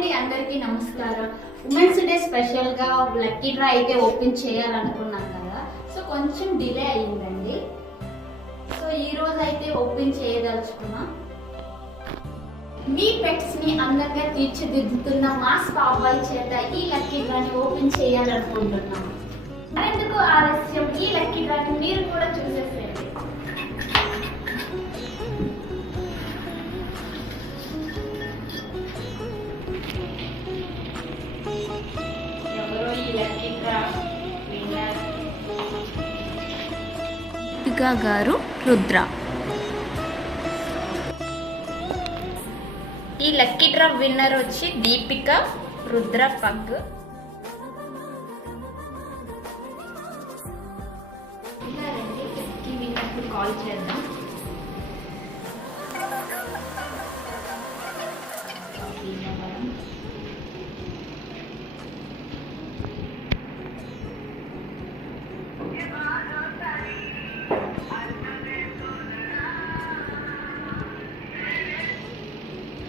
అండి, అందరికీ నమస్కారం. ఉమెన్స్ డే స్పెషల్ గా లక్కీ డ్రా అయితే ఓపెన్ చేయాలనుకున్నాం కదా, సో కొంచెం డిలే అయ్యిందండి. సో ఈ రోజు అయితే ఓపెన్ చేయదలుచుకున్నా. మీ పెట్స్ ని అందంగా తీర్చిదిద్దుతున్న మా స్టాప్ బాయ్ చేత ఈ లక్కీ డ్రాని ఓపెన్ చేయాలనుకుంటున్నాం. మరెందుకు ఆలస్యం, ఈ లక్కీ డ్రాని మీరు కూడా చూసేసేయండి. దీపికా గారు, రుద్ర. ఈ లక్కీ డ్రా విన్నర్ వచ్చి దీపిక, రుద్ర పగ్. కాల్ చేద్దాం.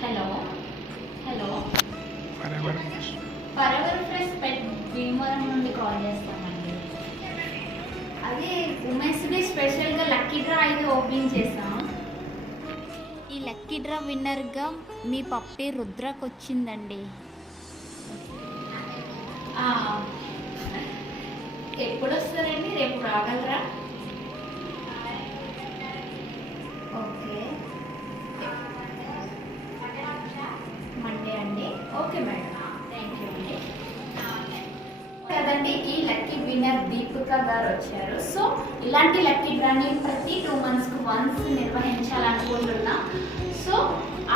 హలో హలో, ఫరెవర్ ఫ్రెష్ పెట్ భీమవరం నుండి కాల్ చేస్తామండి. అదే ఉమెన్స్ డే స్పెషల్గా లక్కీ డ్రా అయితే ఓపెన్ చేస్తాం. ఈ లక్కీ డ్రా విన్నర్గా మీ పప్పి రుద్రకు వచ్చిందండి. ఎప్పుడు వస్తారండి? రేపు రాగలరా? ఓకే, మండే అండి. ఓకే మేడం, థ్యాంక్ యూ అండి. కదండి, ఈ లక్కీ విన్నర్ దీపిక గారు వచ్చారు. సో ఇలాంటి లక్కీ డ్రాని ప్రతి 2 months వన్స్ నిర్వహించాలనుకుంటున్నా. సో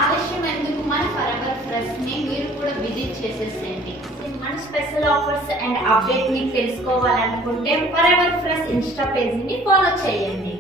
ఆలస్యం ఎందుకు, మన ఫరెవర్ ఫ్రెష్ ని మీరు కూడా విజిట్ చేసేసేయండి. మన స్పెషల్ ఆఫర్స్ అండ్ అప్డేట్ మీకు తెలుసుకోవాలనుకుంటే ఫరెవర్ ఫ్రెష్ ఇన్స్టా పేజ్ ని ఫాలో చేయండి.